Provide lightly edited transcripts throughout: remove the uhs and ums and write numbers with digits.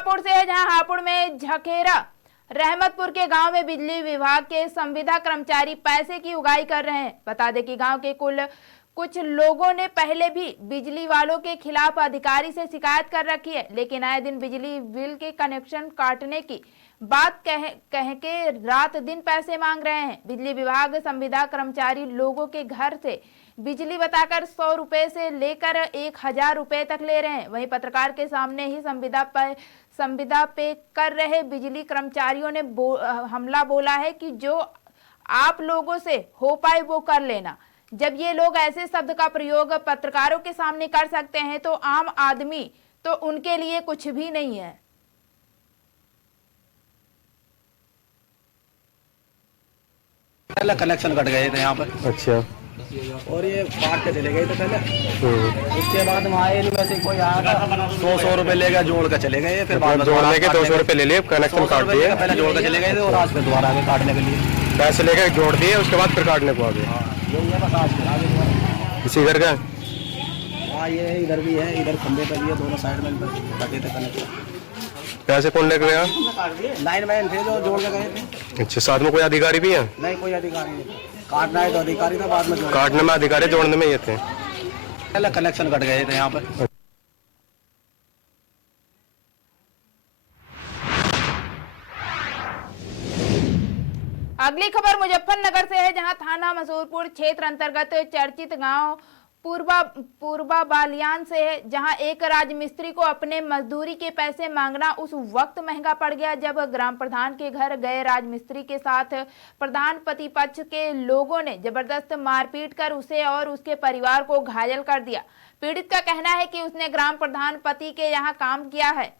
हापुड़ से है, जहां हापुड़ में झखेरा रहमतपुर के गांव में बिजली विभाग के संविदा कर्मचारी पैसे की उगाही कर रहे हैं। बता दें कि गांव के कुछ लोगों ने पहले भी बिजली वालों के खिलाफ अधिकारी से शिकायत कर रखी है, लेकिन आए दिन बिजली बिल के कनेक्शन काटने की बात कह के रात दिन पैसे मांग रहे हैं। बिजली विभाग संविदा कर्मचारी लोगों के घर से बिजली बताकर 100 रुपए से लेकर 1000 रुपए तक ले रहे हैं। वहीं पत्रकार के सामने ही संविदा पे कर रहे बिजली कर्मचारियों ने हमला बोला है कि जो आप लोगों से हो पाए वो कर लेना। जब ये लोग ऐसे शब्द का प्रयोग पत्रकारों के सामने कर सकते हैं तो आम आदमी तो उनके लिए कुछ भी नहीं है। पहले कनेक्शन कट गए थे यहाँ पर। अच्छा। और ये काट के चले गए थे पहले। उसके बाद वहाँ में से कोई आया था, 100 रुपए लेगा, जोड़ के चले गए। फिर बाद में जोड़ने के 200 रुपए ले लिए, कनेक्शन काट दिए। पहले जोड़ के चले गए थे और आज फिर दोबारा आगे काटने के लिए पैसे लेके जोड़ दिए, उसके बाद फिर काटने को आ गए। यही है बस आज आगे इसी घर का। हाँ ये इधर भी है, इधर खंबे पे भी है, दोनों साइड में कटे थे कनेक्शन। पैसे कौन लेके गया? लाइनमैन थे जो जोड़ के गए थे। अच्छा, साथ में कोई अधिकारी भी है? नहीं, कोई अधिकारी नहीं। काटना है तो अधिकारी था, बाद में काटने में अधिकारी, जोड़ने में ये थे। पहले कनेक्शन कट गए थे यहाँ पर। अगली खबर मुजफ्फरनगर से है, जहां थाना मसूरपुर क्षेत्र अंतर्गत चर्चित गांव पूर्वा बालियान से है, जहां एक राजमिस्त्री को अपने मजदूरी के पैसे मांगना उस वक्त महंगा पड़ गया जब ग्राम प्रधान के घर गए राजमिस्त्री के साथ प्रधान पति पक्ष के लोगों ने जबरदस्त मारपीट कर उसे और उसके परिवार को घायल कर दिया। पीड़ित का कहना है कि उसने ग्राम प्रधान पति के यहाँ काम किया है,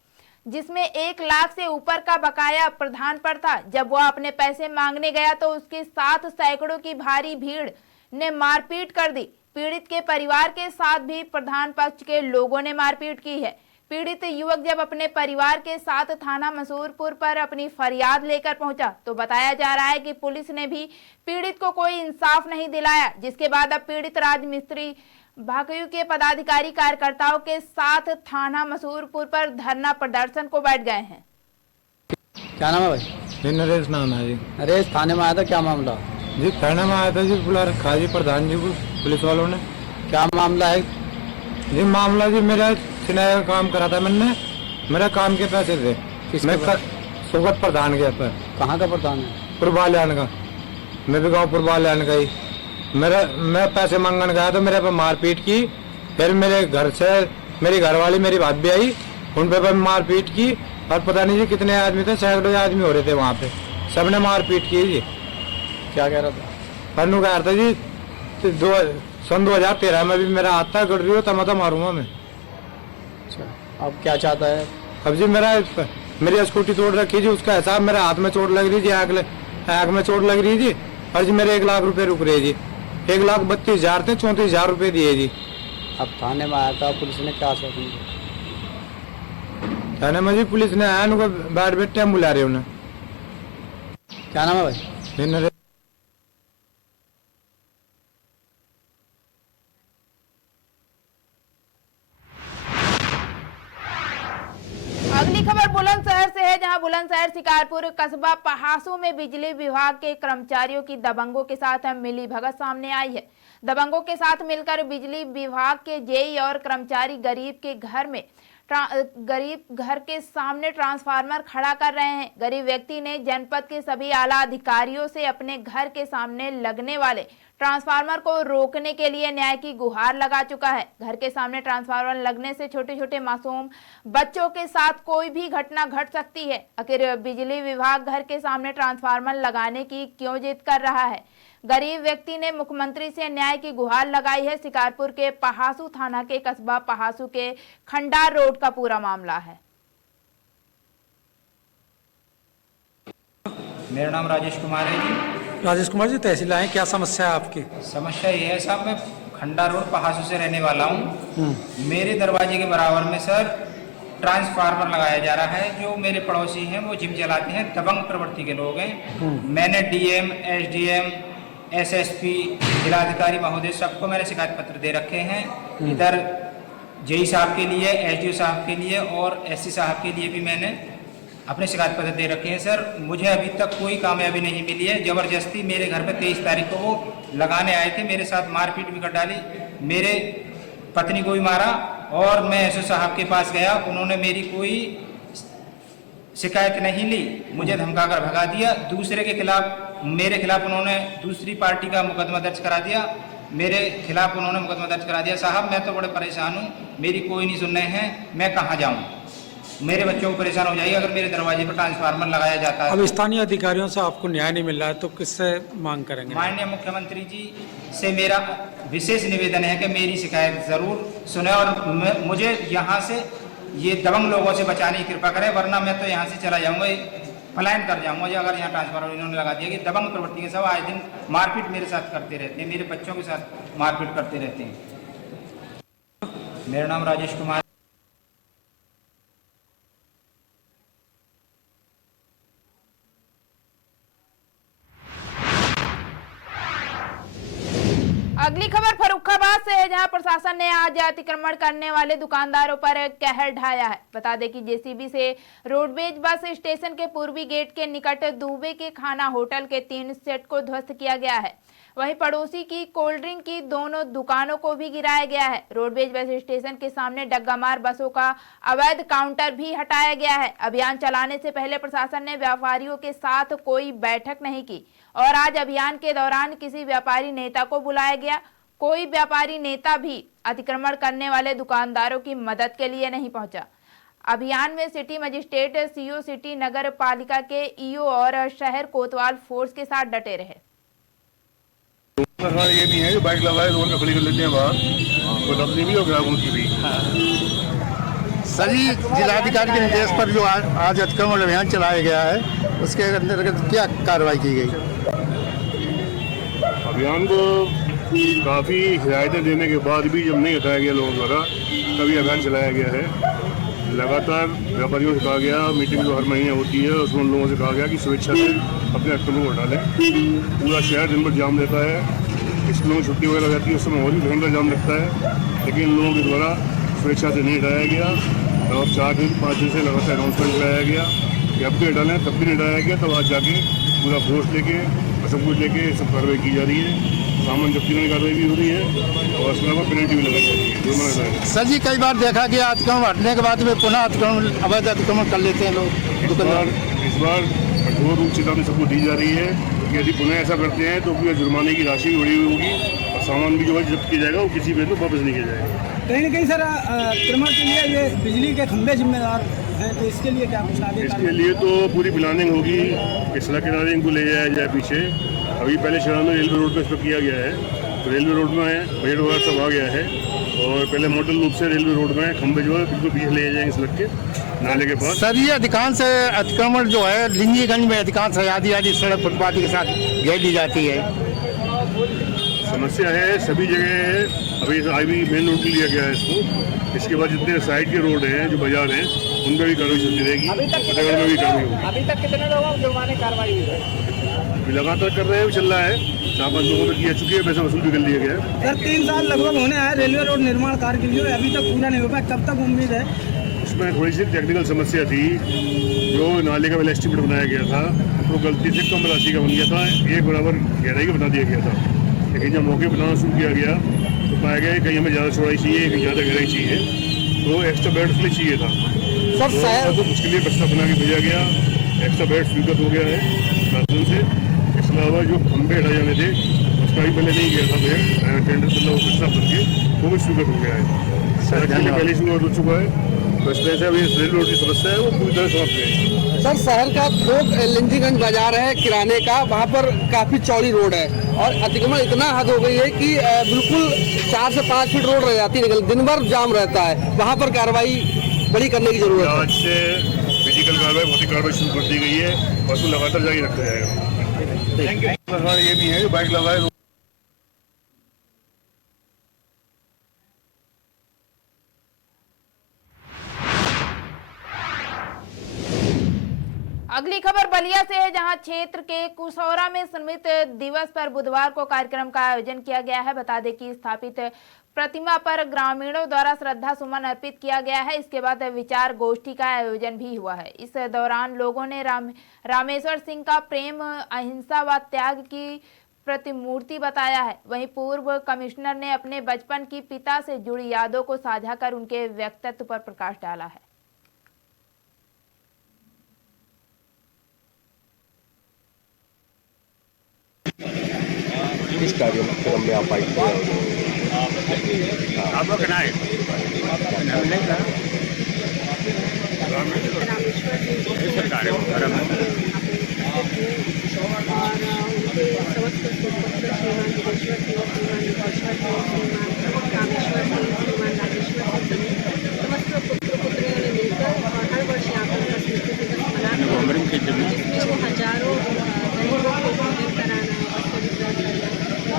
जिसमें 1 लाख से ऊपर का बकाया प्रधान पर था। जब वह अपने पैसे मांगने गया तो उसके साथ सैकड़ों की भारी भीड़ ने मारपीट कर दी। पीड़ित के परिवार के साथ भी प्रधान पक्ष के लोगों ने मारपीट की है। पीड़ित युवक जब अपने परिवार के साथ थाना मसूरपुर पर अपनी फरियाद लेकर पहुंचा तो बताया जा रहा है कि पुलिस ने भी पीड़ित को कोई इंसाफ नहीं दिलाया, जिसके बाद अब पीड़ित राजमिस्त्री भाकयू के पदाधिकारी कार्यकर्ताओं के साथ थाना मसूरपुर पर धरना प्रदर्शन को बैठ गए हैं। क्या नाम है भाई? नरेश नाम है जी। नरेश, थाने में आया था, क्या मामला? जी थाने में आया था जी, बुला रखा जी प्रधान जी को पुलिस वालों ने। क्या मामला है जी? मामला जी मेरा सिनाई का काम करा था मैंने, मेरा काम के पैसे थे। मैं सुगत प्रधान गया था। कहाँ का प्रधान है? पुरबाल्यान का। मैं भी गाँव पुरबाल्यान का ही। मैं पैसे मांगने गया तो मेरे पे मारपीट की। फिर मेरे घर से मेरी घरवाली मेरी भाभी आई, उन पे मारपीट की। और पता नहीं जी कितने आदमी थे, सैकड़ों आदमी हो रहे थे वहाँ पे, सबने मारपीट की जी। क्या कह रहा था? पन्नू कह रहा था जी सन 2013 में भी मेरा हाथ था, गड़ रही हो तो मारूंगा मैं। अच्छा, अब क्या चाहता है? अब जी मेरी स्कूटी तोड़ रखी जी, उसका हिसाब मेरे हाथ में चोट लग रही जी, आग में चोट लग रही जी। और जी मेरे 1 लाख रुपए रुक रहे जी। 1,32,000 थे, 34,000 रुपए दिए जी। अब थाने में आया था, पुलिस ने क्या आश्वासन दिया? थाने में जी पुलिस ने आया, उनको बैठ टाइम बुला रहे उन्हें। क्या नाम है भाई? अगली खबर बुलंदशहर से है, जहां बुलंदशहर शिकारपुर कस्बा पहासू में बिजली विभाग के कर्मचारियों की दबंगों के साथ मिली भगत सामने आई है। दबंगों के साथ मिलकर बिजली विभाग के जेई और कर्मचारी गरीब घर के सामने ट्रांसफार्मर खड़ा कर रहे हैं। गरीब व्यक्ति ने जनपद के सभी आला अधिकारियों से अपने घर के सामने लगने वाले ट्रांसफार्मर को रोकने के लिए न्याय की गुहार लगा चुका है। घर के सामने ट्रांसफार्मर लगने से छोटे छोटे मासूम बच्चों के साथ कोई भी घटना घट सकती है। आखिर बिजली विभाग घर के सामने ट्रांसफार्मर लगाने की क्यों जिद कर रहा है? गरीब व्यक्ति ने मुख्यमंत्री से न्याय की गुहार लगाई है। शिकारपुर के पहासू थाना के कस्बा पहासू के खंडार रोड का पूरा मामला है। मेरा नाम राजेश कुमार है जी। राजेश कुमार जी, तहसील आए, क्या समस्या है आपकी? समस्या ये है साहब, मैं खंडार रोड पहासू से रहने वाला हूँ। मेरे दरवाजे के बराबर में सर ट्रांसफार्मर लगाया जा रहा है। जो मेरे पड़ोसी हैं वो जिम चलाते हैं, दबंग प्रवृत्ति के लोग हैं। मैंने डीएम, एसडीएम, एसएसपी, जिलाधिकारी महोदय सबको मैंने शिकायत पत्र दे रखे हैं। इधर जेई साहब के लिए, एसडीओ साहब के लिए और एससी साहब के लिए भी मैंने अपने शिकायत पत्र दे रखे हैं। सर मुझे अभी तक कोई कामयाबी नहीं मिली है। जबरदस्ती मेरे घर पे 23 तारीख को वो लगाने आए थे, मेरे साथ मारपीट भी कर डाली, मेरे पत्नी को भी मारा और मैं एसओ साहब के पास गया, उन्होंने मेरी कोई शिकायत नहीं ली, मुझे धमकाकर भगा दिया। दूसरे के खिलाफ, मेरे खिलाफ उन्होंने दूसरी पार्टी का मुकदमा दर्ज करा दिया, मेरे खिलाफ उन्होंने मुकदमा दर्ज करा दिया। साहब मैं तो बड़े परेशान हूँ, मेरी कोई नहीं सुन रहे हैं, मैं कहाँ जाऊँ? मेरे बच्चों को परेशान हो जाएगी अगर मेरे दरवाजे पर ट्रांसफार्मर लगाया जाता है। अब स्थानीय अधिकारियों से आपको न्याय नहीं मिल रहा है तो किससे मांग करेंगे? माननीय मुख्यमंत्री जी से मेरा विशेष निवेदन है कि मेरी शिकायत जरूर सुने और मुझे यहाँ से ये दबंग लोगों से बचाने की कृपा करें, वरना मैं तो यहाँ से चला जाऊँगा, पलायन कर जाऊँगा। अगर यहाँ ट्रांसफार्मर इन्होंने लगा दिया कि दबंग प्रवृत्ति के सब आए दिन मारपीट मेरे साथ करते रहते हैं, मेरे बच्चों के साथ मारपीट करते रहते हैं। मेरा नाम राजेश कुमार। अगली खबर फर्रुखाबाद से है, जहां प्रशासन ने आज अतिक्रमण करने वाले दुकानदारों पर कहर ढाया है। बता दें कि जेसीबी से रोडवेज बस स्टेशन के पूर्वी गेट के निकट दुबे के खाना होटल के 3 सेट को ध्वस्त किया गया है। वहीं पड़ोसी की कोल्ड ड्रिंक की दोनों दुकानों को भी गिराया गया है। रोडवेज बस स्टेशन के सामने डग्गामार बसों का अवैध काउंटर भी हटाया गया है। अभियान चलाने से पहले प्रशासन ने व्यापारियों के साथ कोई बैठक नहीं की और आज अभियान के दौरान किसी व्यापारी नेता को बुलाया गया। कोई व्यापारी नेता भी अतिक्रमण करने वाले दुकानदारों की मदद के लिए नहीं पहुंचा। अभियान में सिटी मजिस्ट्रेट, सीओ सिटी, नगर पालिका के ईओ और शहर कोतवाल फोर्स के साथ डटे रहे। ये भी है जो बाइक लगाए रोड में खड़ी कर लेते हैं बाहर, तो अपनी भी और ग्राहकों की भी। सभी जिलाधिकारी के निर्देश पर जो आज अतिक्रमण अभियान चलाया गया है, उसके अंतर्गत क्या कार्रवाई की गई? अभियान को काफ़ी हिदायतें देने के बाद भी जब नहीं हटाया गया लोगों द्वारा, तभी अभियान चलाया गया है। लगातार व्यापारियों से कहा गया, मीटिंग जो हर महीने होती है उसमें उन लोगों से कहा गया कि स्वेच्छा से अपने अतिक्रमण को हटा लें। पूरा शहर दिन भर जाम रहता है, स्कूलों में छुट्टी वगैरह रहती है, उस समय और भी घंटा जाम लगता है, लेकिन इन लोगों के द्वारा स्वेच्छा से नहीं हटाया गया। और 4 दिन 5 दिन से लगातार अनाउंसमेंट कराया गया कि अब भी हटा लें, तब भी नहीं हटाया गया। तब आज जाके पूरा फोर्स लेके सब कुछ लेके सब कार्रवाई की जा रही है। सामान जब्ती की कार्रवाई भी हो रही है और उसके अलावा पेनल्टी भी लगाई जा रही है, जुर्माना। सर जी, कई बार देखा गया अतिक्रमण हटने के बाद में पुनः अवैध अतिक्रमण कर लेते हैं लोग दुकानदार। इस बार कठोर रूप चेतावनी सबको दी जा रही है कि यदि पुनः ऐसा करते हैं तो पूरा जुर्माने की राशि भी बढ़ी हुई होगी और सामान भी जो है जब्त किया जाएगा वो किसी भी वापस नहीं किया जाएगा। कहीं ना कहीं सर अतिक्रमण के लिए ये बिजली के खंभे जिम्मेदार हैं, तो इसके लिए क्या कुछ आगे? इसके लिए तो पूरी प्लानिंग होगी कि सड़क किनारे इनको ले जाया जाए पीछे। अभी पहले शहर में रेलवे रोड पर इसको किया गया है, तो रेलवे रोड में भीड़ वगैरह सब आ गया है और पहले मॉडल रूप से रेलवे रोड में खंभे जो है बिल्कुल पीछे ले जाएंगे सड़क के नाले के पास। सर ये अधिकांश अतिक्रमण जो है लिंगीगंज में अधिकांश आधी सड़क फुटपाथ के साथ घेर दी जाती है। समस्या है सभी जगह है। अभी अभी मेन रोड लिया गया है इसको, इसके बाद जितने साइड के रोड हैं जो बाजार हैं उन पर भी कार्रवाई चलती रहेगी, फतेहगढ़ में भी कार्रवाई होगी। अभी तक कितने लोगों को जुर्माने कार्रवाई हुई है? अभी लगातार कर रहे हैं, चल रहा है, 4-5 लोगों ने किया चुकी है, पैसा वसूल भी कर लिया गया है। सर 3 साल लगभग होने आए रेलवे रोड निर्माण कार्य के लिए, अभी तक पूरा नहीं हो पाया, कब तक उम्मीद है? उसमें थोड़ी सी टेक्निकल समस्या थी, जो नाले का पहले एस्टीमेट बनाया गया था तो गलती से कम राशि का बन गया था, 1 बराबर गहराई का बना दिया गया था। लेकिन जब मौके बनाना शुरू किया गया तो पाया गया कहीं हमें ज़्यादा चौड़ाई चाहिए, कहीं ज़्यादा गहराई चाहिए, तो एक्स्ट्रा बेड इसलिए चाहिए था। तो उसके लिए बस्ता बना के भेजा गया, एक्स्ट्रा बेड स्वीकृत हो गया है शासन से। इसके अलावा जो खंभे हटाए जाने थे उसका भी पहले नहीं गया था बेड, टेंडर चल रहा बस्ता बन के वो भी स्वीकृत हो गया है। सड़क के लिए पहले शुरुआत हो चुका है, तो इस तरह से अभी रेल रोड की समस्या है वो पूरी तरह समाप्त है। सर शहर का थोक लिंजीगंज बाजार है किराने का, वहाँ पर काफ़ी चौड़ी रोड है और अतिक्रमण इतना हद हो गई है कि बिल्कुल 4 से 5 फीट रोड रह जाती है, दिन भर जाम रहता है। वहाँ पर कार्रवाई बड़ी करने की जरूरत है। आज से फिजिकल कार्रवाई, भौतिक कार्रवाई शुरू कर दी गई है और उसको लगातार जारी रखा जाएगा। ये भी है जो बाइक लगाए। अगली खबर बलिया से है, जहां क्षेत्र के कुसौरा में श्रमिक दिवस पर बुधवार को कार्यक्रम का आयोजन किया गया है। बता दें कि स्थापित प्रतिमा पर ग्रामीणों द्वारा श्रद्धा सुमन अर्पित किया गया है। इसके बाद विचार गोष्ठी का आयोजन भी हुआ है। इस दौरान लोगों ने रामेश्वर सिंह का प्रेम, अहिंसा व त्याग की प्रतिमूर्ति बताया है। वहीं पूर्व कमिश्नर ने अपने बचपन की पिता से जुड़ी यादों को साझा कर उनके व्यक्तित्व पर प्रकाश डाला है। किस कार्यक्रम में आप आई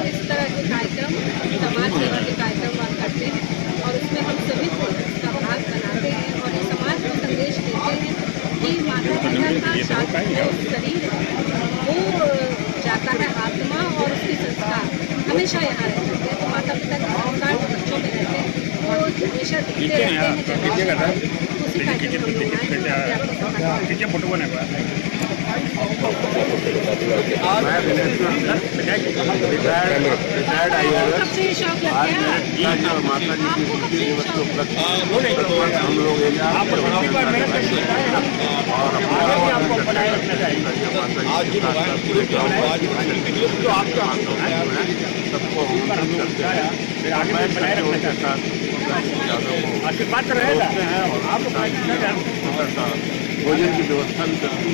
इस तरह के कार्यक्रम समाज सेवा के कार्यक्रम हुआ करते हैं और उसमें हम सभी को उसका भाग बनाते हैं और ये समाज को संदेश देते हैं कि माता पिता का शरीर वो जाता है, आत्मा और उसकी संस्कार हमेशा यहाँ रहते हैं। तो माता पिता के संस्कार बच्चों में रहते हैं, वो हमेशा दिखते रहते हैं। उसी माता जी की मूर्ति दिवस के उपलक्ष्य हम लोग भोजन की व्यवस्था भी करती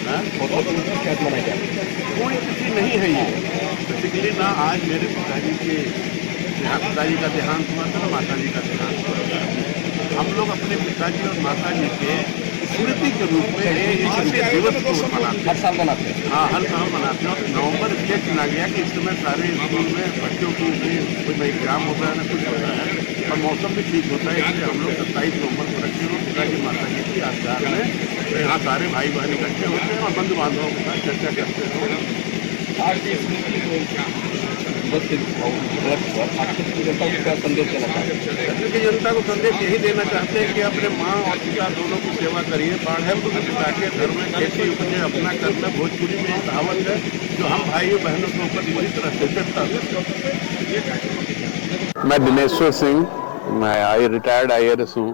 है। कोई किसी नहीं है ये बेसिकली ना। आज मेरे पिताजी का देहांत हुआ था, माता जी का देहांत हुआ था। हम लोग अपने पिताजी और माता जी के स्मृति के रूप में दिवस को मनाते हैं, हर साल मनाते हैं। हाँ, हर साल मनाते हैं। और नवंबर इसलिए चुना गया कि इस समय सारे स्कूल में बच्चों की कोई एग्जाम होता है ना कुछ होता है और मौसम भी ठीक होता है, इसलिए हम लोग 27 नवंबर को रखे हुए पिताजी माता जी की यादगार में। तो यहाँ सारे भाई बहन इकट्ठे होते हैं और बंधु बांधवों के साथ चर्चा करते हैं। संदेश देना चाहते हैं जनता को संदेश यही देना चाहते हैं कि अपने माँ और पिता दोनों की सेवा करिए। बाढ़ को पिता के घर में खेती उपजे अपना करना। भोजपुरी में एक कहावत है जो हम भाइयों बहनों के ऊपर पूरी तरह से चलता है। मैं दिनेश्वर सिंह, मैं रिटायर्ड IRS हूँ।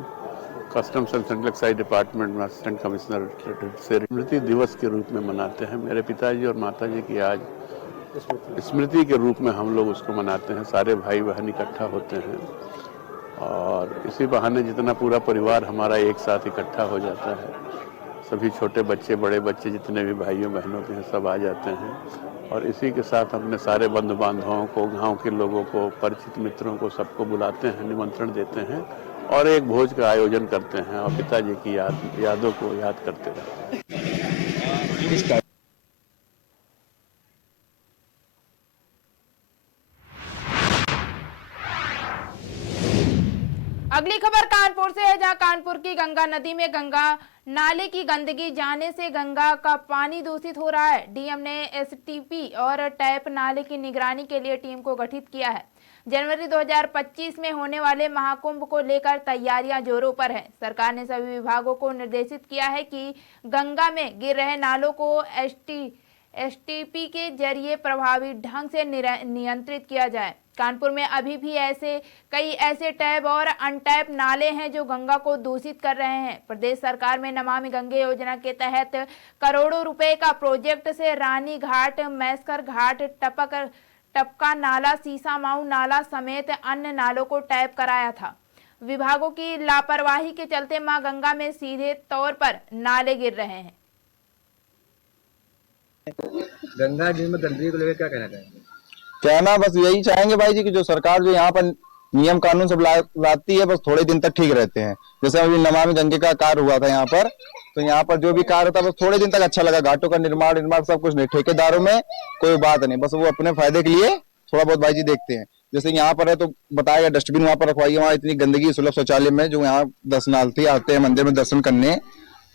Customs and central excise department में असिस्टेंट कमिश्नर से स्मृति दिवस के रूप में मनाते हैं। मेरे पिताजी और माताजी की आज स्मृति के रूप में हम लोग उसको मनाते हैं। सारे भाई बहन इकट्ठा होते हैं और इसी बहाने जितना पूरा परिवार हमारा एक साथ इकट्ठा हो जाता है। सभी छोटे बच्चे, बड़े बच्चे, जितने भी भाइयों बहनों के हैं सब आ जाते हैं और इसी के साथ अपने सारे बंधु बांधवों को, गांव के लोगों को, परिचित मित्रों को सबको बुलाते हैं, निमंत्रण देते हैं और एक भोज का आयोजन करते हैं और पिताजी की यादों को याद करते रहते हैं। अगली खबर कानपुर से है, जहां कानपुर की गंगा नदी में गंगा नाले की गंदगी जाने से गंगा का पानी दूषित हो रहा है। डीएम ने STP और टैप नाले की निगरानी के लिए टीम को गठित किया है। जनवरी 2025 में होने वाले महाकुंभ को लेकर तैयारियां जोरों पर हैं। सरकार ने सभी विभागों को निर्देशित किया है कि गंगा में गिर रहे नालों को STP के जरिए प्रभावी ढंग से नियंत्रित किया जाए। कानपुर में अभी भी कई ऐसे टैप और अनटैप नाले हैं जो गंगा को दूषित कर रहे हैं। प्रदेश सरकार में नमामि गंगे योजना के तहत करोड़ों रुपए का प्रोजेक्ट से रानी घाट, मैसकर घाट, टपका नाला, सीसामाऊ नाला समेत अन्य नालों को टैप कराया था। विभागों की लापरवाही के चलते मां गंगा में सीधे तौर पर नाले गिर रहे हैं। गंगा जी में गंदगी को लेकर क्या कहना चाहेंगे? कहना बस यही चाहेंगे भाई जी कि जो सरकार जो यहाँ पर नियम कानून सब लाती है बस थोड़े दिन तक ठीक रहते हैं। जैसे अभी नमामि गंगे का कार्य हुआ था यहाँ पर, तो यहाँ पर जो भी कार्य था बस थोड़े दिन तक अच्छा लगा। घाटों का निर्माण सब कुछ नहीं, ठेकेदारों में कोई बात नहीं, बस वो अपने फायदे के लिए थोड़ा बहुत भाई जी देखते हैं। जैसे यहाँ पर है तो बताया डस्टबिन वहां पर रखवाइए, वहाँ इतनी गंदगी सुलभ शौचालय में जो यहाँ दर्शनार्थी आते हैं मंदिर में दर्शन करने,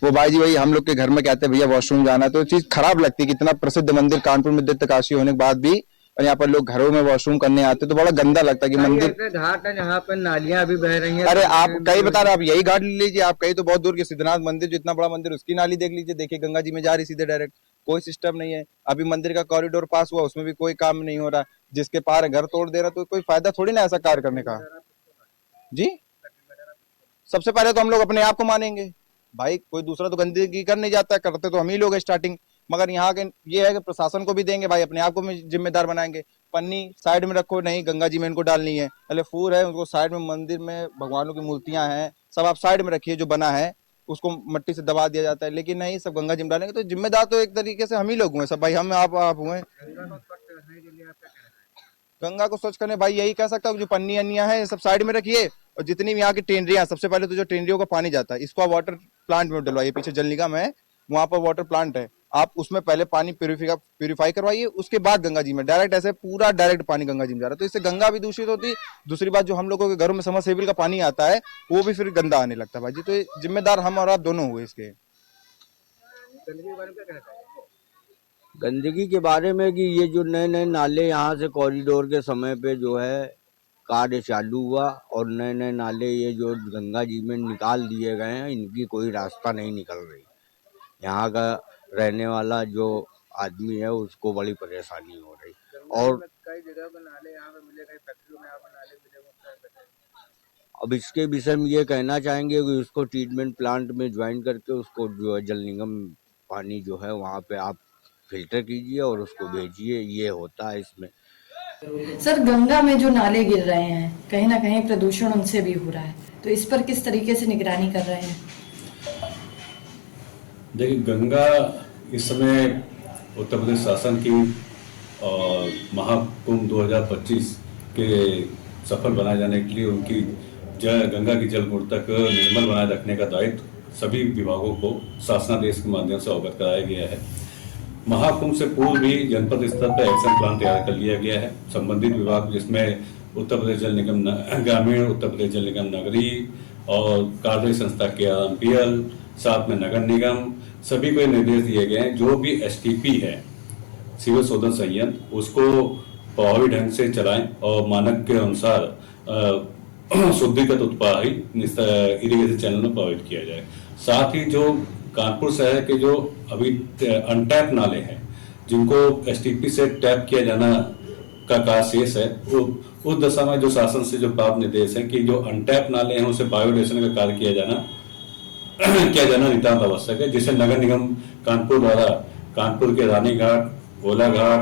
वो भाई जी वही हम लोग के घर में कहते हैं भैया वॉशरूम जाना है, तो चीज खराब लगती है कि इतना प्रसिद्ध मंदिर कानपुर में दैत्य काशी होने के बाद भी और यहाँ पर लोग घरों में वॉशरूम करने आते हैं, तो बड़ा गंदा लगता है कि मंदिर घाट है जहाँ पर नालियां भी बह रही हैं। अरे आप कहीं बता रहे, आप यही घाट ले लीजिए, आप कहीं तो बहुत दूर के सिद्धनाथ मंदिर जो इतना बड़ा मंदिर, उसकी नाली देख लीजिए, देखिए गंगा जी में जा रही सीधे डायरेक्ट, कोई सिस्टम नहीं है। अभी मंदिर का कॉरिडोर पास हुआ, उसमें भी कोई काम नहीं हो रहा, जिसके पार घर तोड़ दे रहा, तो कोई फायदा थोड़ी ना ऐसा कार्य करने का। जी सबसे पहले तो हम लोग अपने आप को मानेंगे भाई, कोई दूसरा तो गंदगी कर नहीं जाता है, करते तो हम ही लोग स्टार्टिंग। मगर यहाँ के ये है कि प्रशासन को भी देंगे भाई, अपने आप को भी जिम्मेदार बनाएंगे। पन्नी साइड में रखो, नहीं गंगा जी में इनको डालनी है, पहले फूल है उसको साइड में, मंदिर में भगवानों की मूर्तियां हैं सब आप साइड में रखिए, जो बना है उसको मट्टी से दबा दिया जाता है, लेकिन नहीं सब गंगा जी में डालेंगे। तो जिम्मेदार तो एक तरीके से हम ही लोग हुए सब भाई, हम आप हुए। गंगा को स्वच्छ करने भाई यही कह सकता हूँ, जो पन्नी अन्नियां हैं सब साइड में रखिए, और जितनी भी यहाँ की टेंडरियां, सबसे पहले तो जो टेंडरियों का पानी जाता है इसको आप वाटर प्लांट में डलवाइए, पीछे जल निगम है वहां पर वाटर प्लांट है, आप उसमें पहले पानी प्यूरिफाई करवाइए, उसके बाद गंगा जी में डायरेक्ट, ऐसे पूरा डायरेक्ट पानी गंगा जी में जा रहा है, तो इससे गंगा भी दूषित होती। दूसरी बात, जो हम लोगों के घरों में समरसेबल का पानी आता है वो भी फिर गंदा आने लगता है भाई जी, तो जिम्मेदार हम और आप दोनों हुए इसके। गंदगी के बारे में कि ये जो नए नए नाले यहाँ से कॉरिडोर के समय पे जो है कार्य चालू हुआ, और नए नए नाले ये जो गंगा जी में निकाल दिए गए हैं, इनकी कोई रास्ता नहीं निकल रही। यहाँ का रहने वाला जो आदमी है उसको बड़ी परेशानी हो रही। और कई जगह पर नाले यहाँ पे मिले, कई फैक्ट्रियों में यहाँ पे नाले मिले। अब इसके विषय में ये कहना चाहेंगे कि उसको ट्रीटमेंट प्लांट में ज्वाइन करके उसको जो है जल निगम पानी जो है वहाँ पे आप फिल्टर कीजिए और उसको भेजिए, ये होता है इसमें। सर गंगा में जो नाले गिर रहे हैं, कहीं ना कहीं प्रदूषण उनसे भी हो रहा है, तो इस पर किस तरीके से निगरानी कर रहे हैं? देखिए, गंगा इस समय उत्तर प्रदेश शासन की महाकुंभ 2025 के सफल बनाए जाने के लिए उनकी गंगा की जल गुणवत्ता को निर्मल बनाए रखने का दायित्व सभी विभागों को शासनादेश के माध्यम से अवगत कराया गया है। महाकुंभ से पूर्व भी जनपद स्तर पर एक्शन प्लान तैयार कर लिया गया है। संबंधित विभाग जिसमें उत्तर प्रदेश जल निगम ग्रामीण, उत्तर प्रदेश जल निगम नगरीय और कार्यदायी संस्था KRMPL, साथ में नगर निगम, सभी को निर्देश दिए गए हैं जो भी STP है सीवर शोधन संयंत्र उसको प्रभावी ढंग से चलाएं और मानक के अनुसार शुद्धिकृत उत्पाद ही इरिगेशन चैनल में प्रभावित किया जाए। साथ ही जो कानपुर शहर के जो अभी अनटैप नाले हैं जिनको STP से टैप किया जाना का कार्य शेष है, उस दशा में जो शासन से जो प्राप्त निर्देश है कि जो अनटैप नाले हैं उसे बायोडेशन का कार्य किया जाना नितांत आवश्यक है, जिसे नगर निगम कानपुर द्वारा कानपुर के रानी घाट, गोला घाट,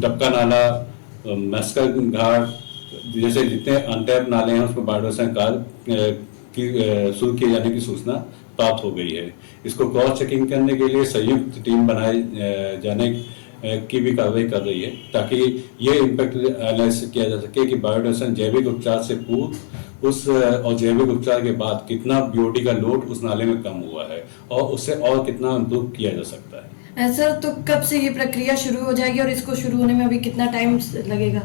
डबका नाला, मस्कर घाट जैसे जितने अनटैप नाले हैं उसमें बायोडेशन कार्य शुरू किए जाने की सूचना प्राप्त हो गई है। इसको क्रॉस चेकिंग करने के लिए संयुक्त टीम बनाए जाने की भी कार्रवाई कर रही है ताकि ये इम्पैक्ट एनालिसिस किया जा सके कि बायोडेशन जैविक उपचार से पूर्व और जैविक उपचार के बाद कितना BOD का लोड उस नाले में कम हुआ है और उससे और कितना इम्प्रूव किया जा सकता है। सर तो कब से ये प्रक्रिया शुरू हो जाएगी और इसको शुरू होने में अभी कितना टाइम लगेगा?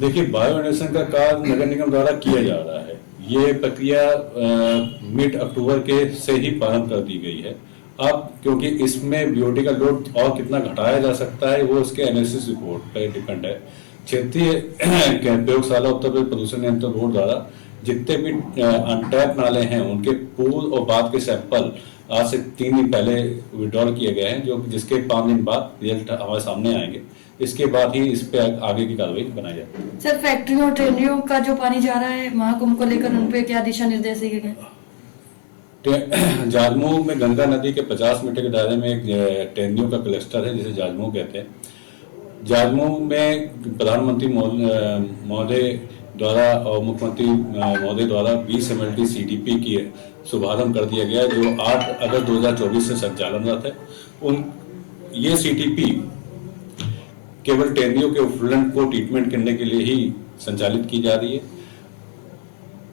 देखिए, बायोडेशन का कार्य नगर निगम द्वारा किया जा रहा है। ये प्रक्रिया मिड अक्टूबर के से ही प्रारंभ कर दी गई है। अब क्योंकि इसमें BOD का लोड और कितना घटाया जा सकता है वो उसके एनालिसिस रिपोर्ट पर डिपेंड है। क्षेत्रीय प्रयोगशाला उत्तर प्रदेश प्रदूषण नियंत्रण बोर्ड द्वारा जितने भी अनटैप नाले हैं उनके पूर्व और बाद के सैंपल आज से 3 दिन पहले विड्रॉल किए गए हैं, जो जिसके 5 दिन बाद रिजल्ट हमारे सामने आएंगे। इसके बाद ही इस पे आगे की कार्रवाई बनाई जाती है। सर फैक्ट्रियों ट्रेनरियों का जो पानी जा रहा है महाकुंभ को लेकर, उन पे क्या दिशा निर्देश दिए गए? जाजमऊ में गंगा नदी के 50 मीटर के दायरे में एक ट्रेनरियों का क्लस्टर है जिसे जाजमऊ कहते हैं। जाजमऊ में प्रधानमंत्री महोदय द्वारा और मुख्यमंत्री महोदय द्वारा 20 MLT CDP की शुभारंभ कर दिया गया जो 8 अगस्त 2024 से संचालनरत है। ये CDP केवल ट्रेनरियों के उफलन को ट्रीटमेंट करने के लिए ही संचालित की जा रही है।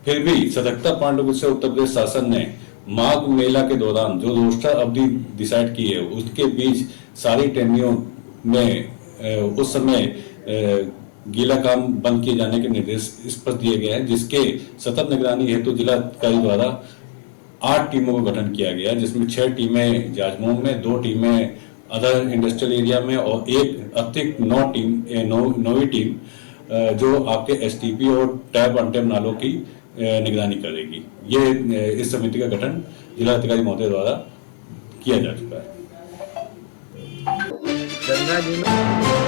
फिर भी सतर्कता पॉइंट से उत्तर प्रदेश शासन ने माघ मेला के दौरान जो रोस्टर अवधि डिसाइड की है उसके बीच सारी ट्रेनरियों में उस समय गीला काम बंद किए जाने के निर्देश स्पष्ट दिए गए हैं, जिसके सतत निगरानी हेतु जिलाधिकारी द्वारा 8 टीमों का गठन किया गया, जिसमें 6 टीमें जाजमऊ में, 2 टीमें अदर इंडस्ट्रियल एरिया में, और एक अतिरिक्त 9वीं टीम जो आपके एसटीपी और टैप अनटैप नालों की निगरानी करेगी। ये इस समिति का गठन जिला अधिकारी महोदय द्वारा किया जा चुका है। गंगा जी में